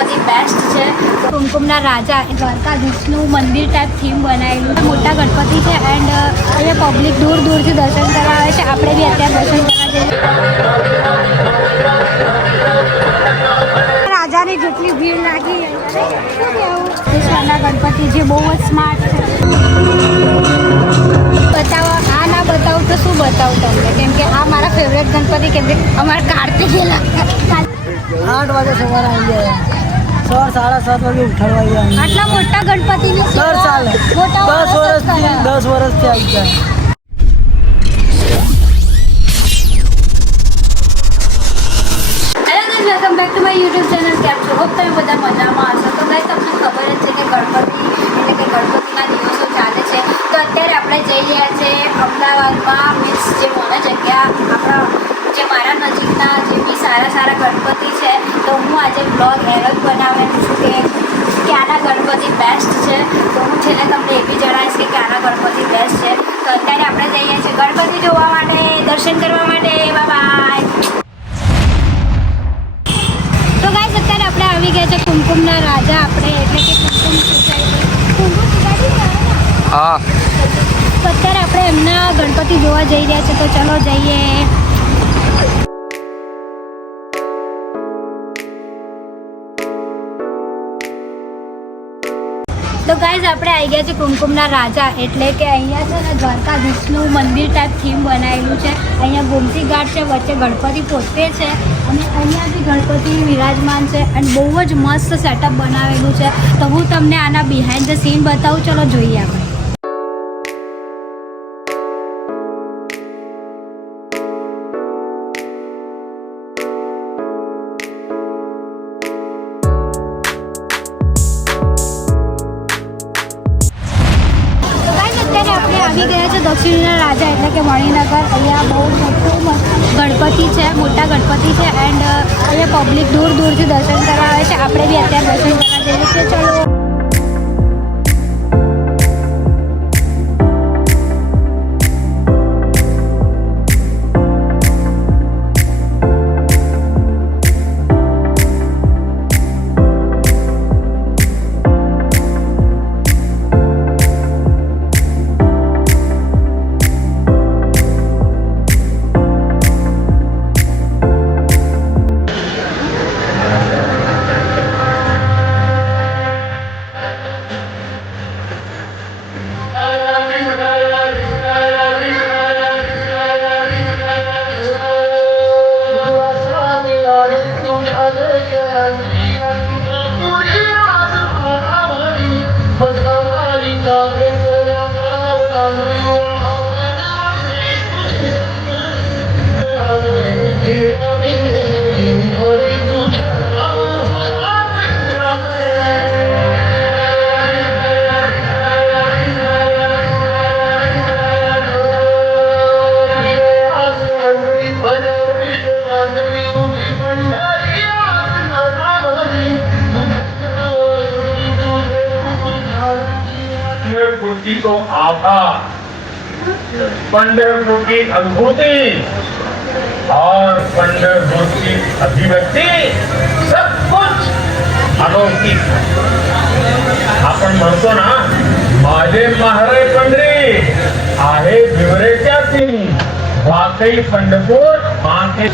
Ganpati best છે. કુમકુમના રાજા દ્વારકાધીશનું મંદિર type theme બનાવેલું મોટા ગણપતિ છે એન્ડ અહીંયા પબ્લિક દૂર દૂરથી દર્શન કરવા આવે છે. આપણે બી અત્યારે દર્શન કરવા જઈએ. રાજાની જેટલી ભીડ લાગી શું કહેવું વિશ્વના ગણપતિ જે બહુ જ સ્માર્ટ છે. બતાવો આ ના બતાવું તો શું બતાવું તમને, કેમ કે આ મારા ફેવરેટ ગણપતિ કેમ કે અમારા કાર્તિક 8 વાગે સવારે આવી ગયા, 7:30 વાગે ઉઠાડવા આવ્યા. આટલા મોટા ગણપતિની દર સાલે 10 વર્ષથી આવી ગયા. Welcome back to my YouTube channel. કેમ છો? હોપ તમે બધા મજામાં હશો. તો ગાઈસ તમને ખબર જ છે કે ગણપતિ એટલે કે ગણપતિના દિવસો ચાલે છે. તો અત્યારે આપણે જઈ રહ્યા છે અમદાવાદમાં, મીન્સ જે મને જગ્યા આપણા જે મારા નજીકના જે બી સારા ગણપતિ છે. તો હું આજે બ્લોગ એનો જ બનાવવાનું છું કે ક્યાંના ગણપતિ બેસ્ટ છે. તો હું છેલ્લે તમને એ બી જણાવીશ કે ક્યાંના ગણપતિ બેસ્ટ છે. તો અત્યારે આપણે જઈએ છીએ ગણપતિ જોવા માટે, દર્શન કરવા માટે. બાય. તો ગાઈસ અત્યારે આપણે આવી ગયા છે કુમકુમના રાજા, આપણે એટલે કે કુમકુમ સોસાયટી. હા, તો અત્યારે આપણે એમના ગણપતિ જોવા જઈ રહ્યા છે. તો ચલો જઈએ. તો ગાઈઝ આપણે આવી ગયા છે કુમકુમના રાજા, એટલે કે અહીંયા છે ને દ્વારકાધીશનું મંદિર ટાઈપ થીમ બનાવેલું છે. અહીંયા ગોમતી ઘાટ છે, વચ્ચે ગણપતિ પોતે છે અને અહીંયા બી ગણપતિ વિરાજમાન છે અને બહુ જ મસ્ત સેટઅપ બનાવેલું છે. તો હું તમને આના બિહાઇન્ડ ધ સીન બતાવું. ચલો જોઈએ આપણે. આવી ગયા છે દક્ષિણના રાજા એટલે કે મણિનગર. અહીંયા બહુ મોટું ગણપતિ છે, મોટા ગણપતિ છે એન્ડ અહીંયા પબ્લિક દૂર દૂરથી દર્શન કરવા આવે છે. આપણે બી અત્યારે દર્શન કરવા જઈએ છીએ. ચલો. को आभा, पंढरपुर की अनुभूति और पंढरपुर की अभिव्यक्ति सब कुछ अलौकिक. आपण म्हणतो ना, माझे महाराज पंढरी आहे भिवरेच्या सिंग, वाकई पंढरपूर माते.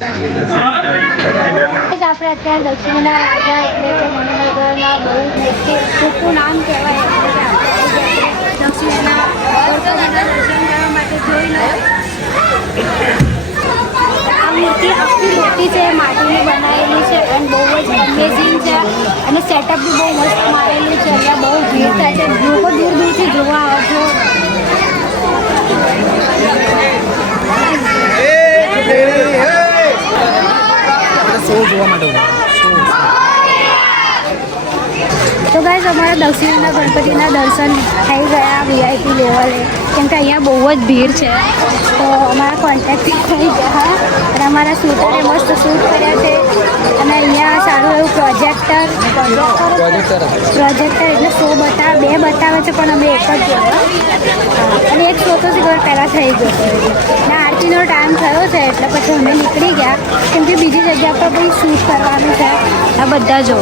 આપણે અત્યારે દક્ષિણના રાજા એટલે કે મણિનગરના બહુ મોટી ટૂંકું નામ કહેવાય એટલે કે આપણે દક્ષિણના ગણપતિના દર્શન કરવા માટે જોઈ લો. આ મૂર્તિ આખી મોટી છે, માટીની બનાવેલી છે અને બહુ જ અમેઝિંગ છે અને સેટઅપ બી બહુ મસ્ત મારેલું છે. અહીંયા બહુ ભીડ થાય છે, લોકો દૂર દૂરથી જોવા આવે છે. તો ગાઈસ અમારા દક્ષિણના ગણપતિના દર્શન થઈ ગયા VIP લેવલે, કેમ કે અહીંયા બહુ જ ભીડ છે. તો અમારા કોન્ટેક્ટ થઈ ગયા અને અમારા શૂટરે મસ્ત શૂટ કર્યા છે. અને અહીંયા સારું એવું પ્રોજેક્ટર એટલે શો બે બતાવે છે પણ અમે એક જ જોયા. અને એક શો તો સિવાય પહેલાં થઈ ગયો છે અને આરતીનો ટાઈમ થયો છે એટલે પછી અમે નીકળી ગયા, કેમ કે બીજી જગ્યા પર બી શૂટ કરવાનું છે. આ બધા જો.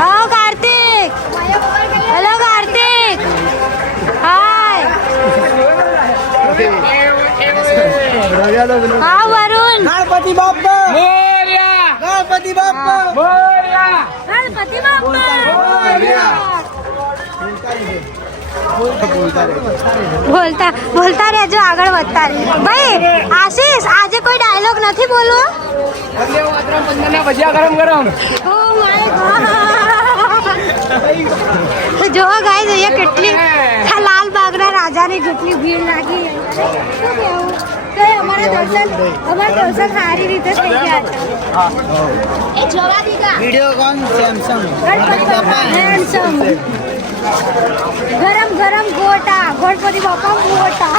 હા કાર્તિક, હેલો કાર્તિક, હાય. હા વરુણ, ગણપતિ બાપ્પા મોરયા, ગણપતિ બાપ્પા મોરયા, ગણપતિ બાપ્પા. બોલતા રહેજો, આગળ વધતા રહેજો. ભાઈ આશીષ, આજે કોઈ ડાયલોગ નથી બોલવો? Oh my God. તો જો ગાઈસ અહીંયા કેટલી લાલબાગના રાજાની જેટલી ભીડ લાગી. શું કહેવું? તો અમારા દર્શન સારી રીતે થઈ ગયા હતા. એ જોવા દીધા વિડીયોકોન સેમસંગ હેન્ડસમ ગરમ ગરમ ગોટા, ગણપતિ બાપા ગોટા.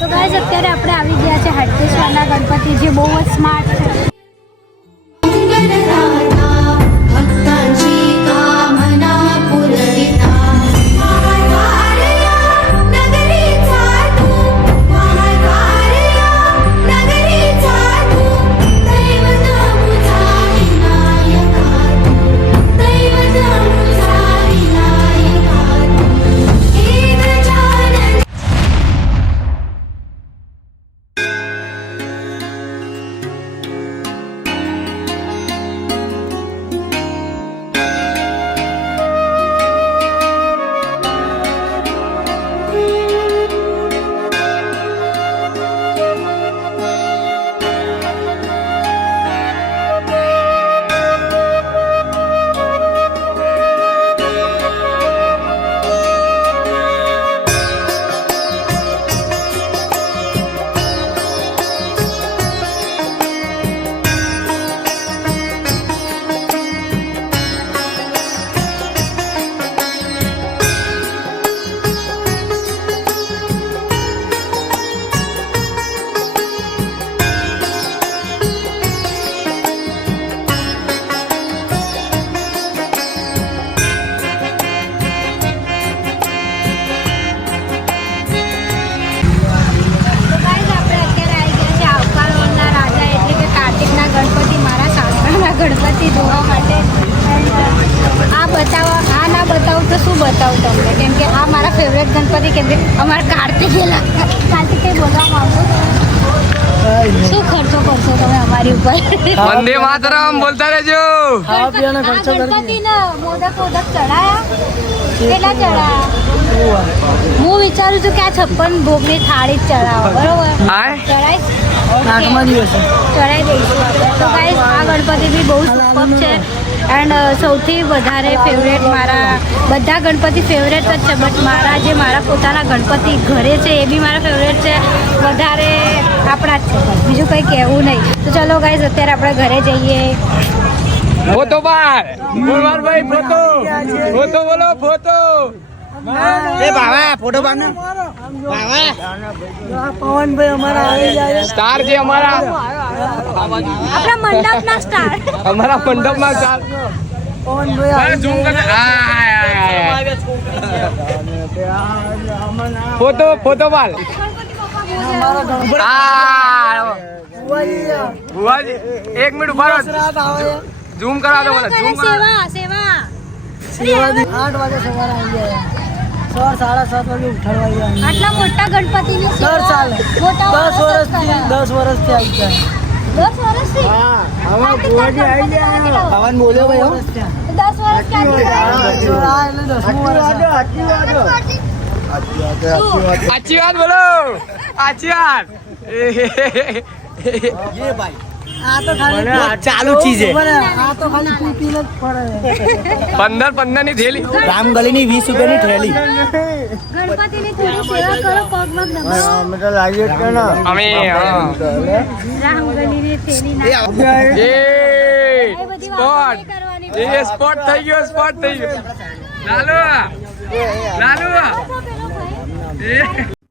તો ગાઈસ અત્યારે આપણે આવી ગયા છે હાટકેશ્વરના ગણપતિ, જે બહુ જ સ્માર્ટ છે. ગણપતિ જોવા માટે. આ ના બતાવું તો શું બતાવું તમને, કેમ કે આ મારા ફેવરેટ ગણપતિ, કેમ કે અમારા કાર્તિક બોલવા માંગુ. શું ખર્ચો કરશો તમે અમારી ઉપર? વંદે માતરમ બોલતા રહેજો. ગણપતિને મોદક ચડાયા? કેટલા ચડાયા? હું વિચારું છું કે આ 56 ભોગની થાળી જ ચડાવો, બરોબર? ચડાઈશ, ચડાવી દઈશું આપણે. તો ગાઈસ આ ગણપતિ બી બહુ સુપર છે એન્ડ સૌથી વધારે ફેવરેટ, મારા બધા ગણપતિ ફેવરેટ જ છે, બટ મારા પોતાના ગણપતિ ઘરે છે એ બી મારા ફેવરેટ છે. વધારે આપણા જ છે, બીજું કંઈ કહેવું નહીં. તો ચલો ગાઈસ અત્યારે આપણે ઘરે જઈએ. ફોટો બાર બોલવાર ભાઈ, ફોટો બોલો, ફોટો એ ભાવા ફોટો પાડને ભાવા. પવનભાઈ અમારા આવી જાય, સ્ટાર છે અમારા, આપણા મંડપના સ્ટાર, અમારા મંડપમાં સ્ટાર. પવનભાઈ ઝૂમ કરે. ફોટો ફોટો પાડ ગણપતિ બાપા બોલે. અમારો ગણપતિ આ બુવાજી ભુવાજી 1 મિનિટ ઉભા રહો રાત આવે ઝૂમ કરાવો તો બોલો કરે ઝૂમ કરાવો સેવા સેવા સેવાથી 8 વાગે સવારે આવી ગયા સવાર 7:30 વાગે ઉઠાડવા ગયા આટલા મોટા ગણપતિની દર સેવા સાલ મોટા 10 વર્ષથી આવી ગયા 10 વર્ષથી હવે બુવાજી આવી ગયા આવાન બોલ્યો ભાઈ 10 વર્ષ ક્યાં આ એટલે 10મું વર્ષ સાચી વાત બોલો સાચી વાત આ તો ખાલી ચાલુ ચીજ હે આ તો ખાલી પી પીને જ પડે 15 ની થેલી રામગલી ની 20 રૂપિયાની થેલી ગણપતિની થોડી સેવા કરો પગમાં દબાવો અમે તો લાગી જ કે ના અમે રામગલીની થેલી નાખો એ એ બધી સ્પોટ વાતો કરવાની એ સ્પોટ થઈ ગયો સ્પોટ થઈ ગયો લાલુ લાલુ પેલો ભાઈ એ